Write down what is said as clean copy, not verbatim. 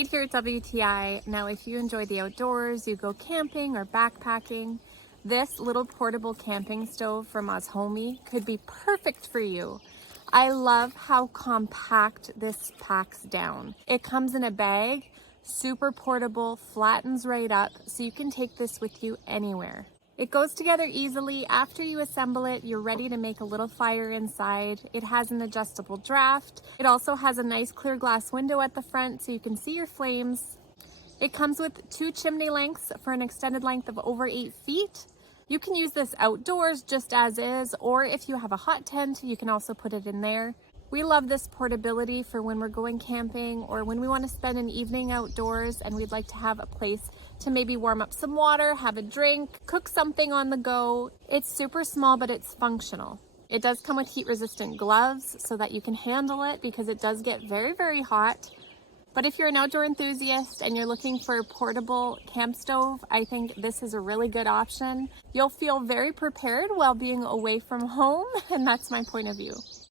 Kate here at WTI. Now, if you enjoy the outdoors, you go camping or backpacking, this little portable camping stove from OZHOMY could be perfect for you. I love how compact this packs down. It comes in a bag, super portable, flattens right up, so you can take this with you anywhere. It goes together easily. After you assemble it, you're ready to make a little fire inside. It has an adjustable draft. It also has a nice clear glass window at the front so you can see your flames. It comes with 2 chimney lengths for an extended length of over 8 feet. You can use this outdoors just as is, or if you have a hot tent, you can also put it in there. We love this portability for when we're going camping or when we want to spend an evening outdoors and we'd like to have a place to maybe warm up some water, have a drink, cook something on the go. It's super small, but it's functional. It does come with heat resistant gloves so that you can handle it because it does get very, very hot. But if you're an outdoor enthusiast and you're looking for a portable camp stove, I think this is a really good option. You'll feel very prepared while being away from home, and that's my point of view.